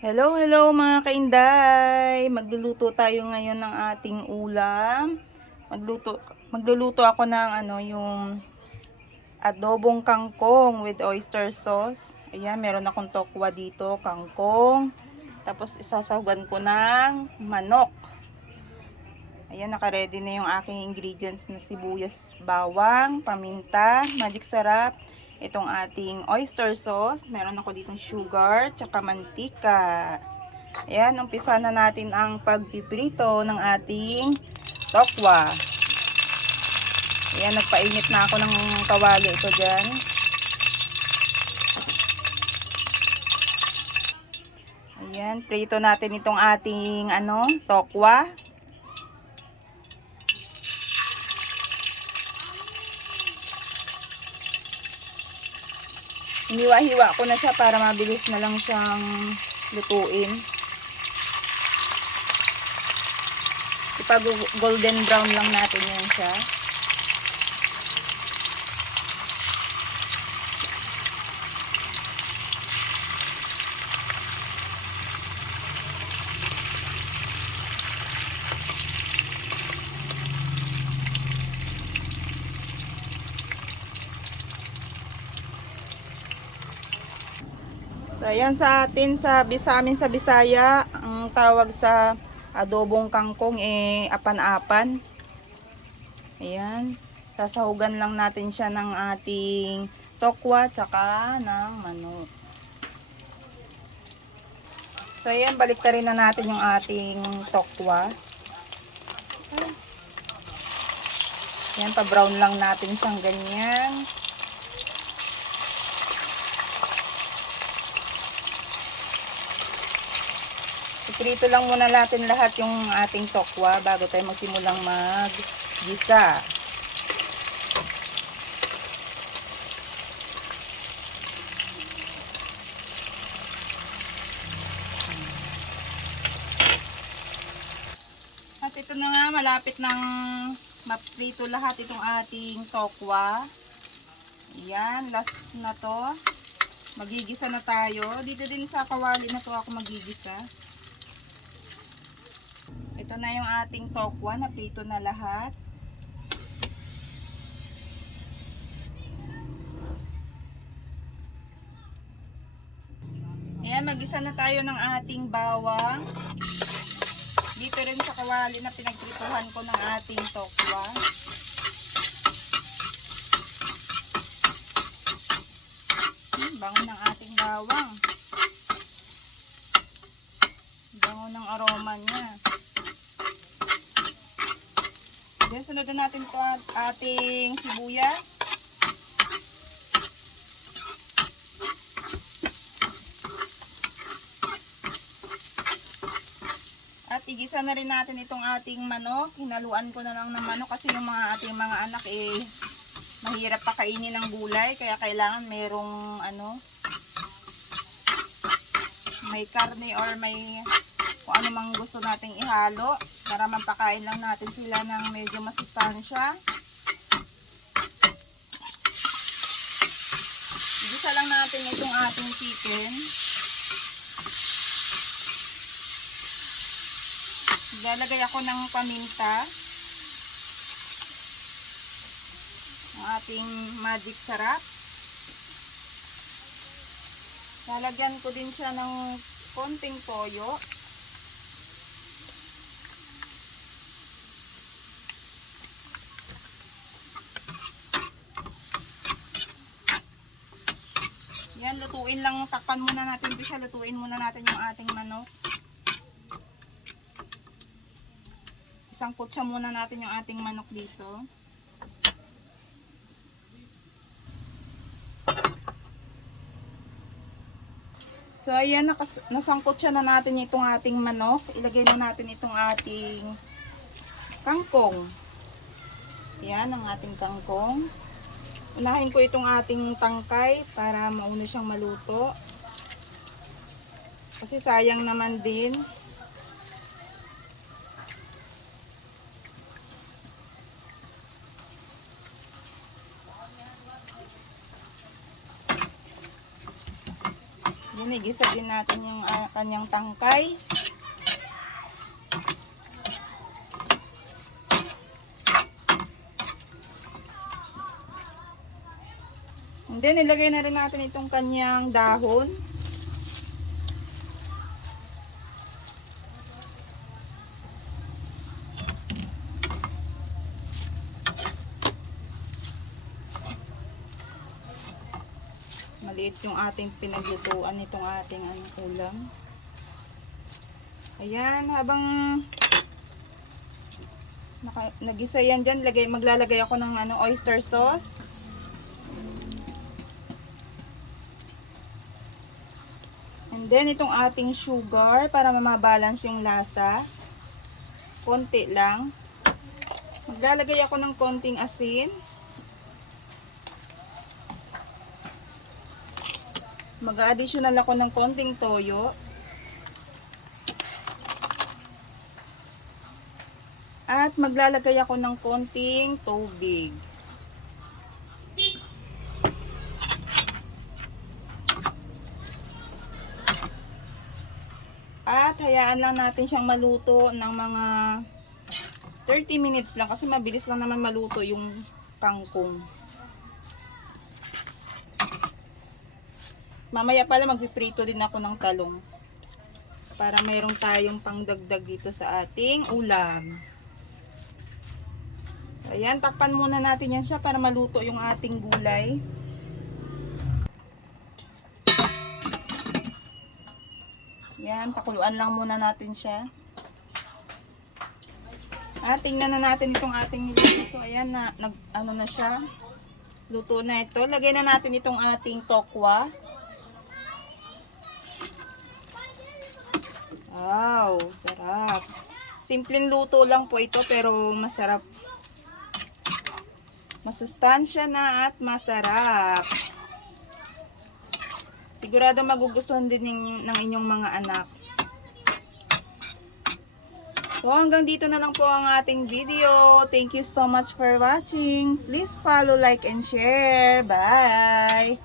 Hello, hello mga kainday! Magluluto tayo ngayon ng ating ulam. Magluluto ako ng yung adobong kangkong with oyster sauce. Ayan, meron akong tokwa dito, kangkong. Tapos isasahugan ko ng manok. Ayan, naka-ready na yung aking ingredients na sibuyas, bawang, paminta, magic sarap. Itong ating oyster sauce, meron ako ditong sugar, tsaka mantika. Ayan, umpisa na natin ang pagpiprito ng ating tokwa. Ayan, nagpainit na ako ng kawali ito dyan. Ayan, prito natin itong ating tokwa. Hiniwa-hiwa ko na siya para mabilis na lang siyang lutuin. Ipag golden brown lang natin yan siya. So, ayan sa atin sa amin sa Bisaya, ang tawag sa adobong kangkong apan-apan. Ayan, sasahugan lang natin siya ng ating tokwa tsaka ng manok. So, ayan, balik rin na natin yung ating tokwa. Ayan, pa-brown lang natin siyang ganyan. Iprito lang muna natin lahat yung ating tokwa bago tayo magsimulang mag-gisa. At ito na nga, malapit ng maprito lahat itong ating tokwa. Ayan, last na to. Magigisa na tayo. Dito din sa kawali na to ako magigisa. Ito na yung ating tokwa, naprito na lahat. Ayan, magisa na tayo ng ating bawang. Dito rin sa kawali na pinagprituhan ko ng ating tokwa. Bango ng ating bawang. Bango ng aroma niya. Then sunod na natin ito at ating sibuyas. At igisa na rin natin itong ating manok. Hinaluan ko na lang ng manok kasi yung ating mga anak mahirap pakainin ng gulay. Kaya kailangan merong may karne or may kung ano mang gusto nating ihalo. Para mapakain lang natin sila ng medyo masustansya. Igisa lang natin itong ating chicken. Lalagay ako ng paminta. Ang ating magic sarap. Lalagyan ko din siya ng konting toyo. Yan, lutuin lang. Takpan muna natin ito siya. Lutuin muna natin yung ating manok. Isang kutsa muna natin yung ating manok dito. So ayan, nasangkot siya na natin itong ating manok. Ilagay na natin itong ating kangkong. Ayan ang ating kangkong. Unahin ko itong ating tangkay para mauna siyang maluto. Kasi sayang naman din. Then, igisa din natin yung kanyang tangkay. And then, ilagay na rin natin itong kanyang dahon. Maliit yung ating pinaglutuan nitong ating ulam. Ayan, habang nagisa yan dyan, maglalagay ako ng oyster sauce. And then, itong ating sugar para mabalance yung lasa. Konti lang. Maglalagay ako ng konting asin. Mag-additional ako ng konting toyo. At maglalagay ako ng konting tubig. At hayaan lang natin siyang maluto ng mga 30 minutes lang kasi mabilis lang naman maluto yung kangkong. Mamaya pala magpiprito din ako ng talong para mayroon tayong pangdagdag dito sa ating ulam. Ayan, takpan muna natin yan siya para maluto yung ating gulay. Yan, pakuluan lang muna natin siya. At tingnan na natin itong ating niluto. Ayan, ano na siya. Luto na ito. Lagay na natin itong ating tokwa. Wow, sarap. Simpleng luto lang po ito pero masarap. Masustansya na at masarap. Sigurado magugustuhan din ng inyong mga anak. So hanggang dito na lang po ang ating video. Thank you so much for watching. Please follow, like, and share. Bye!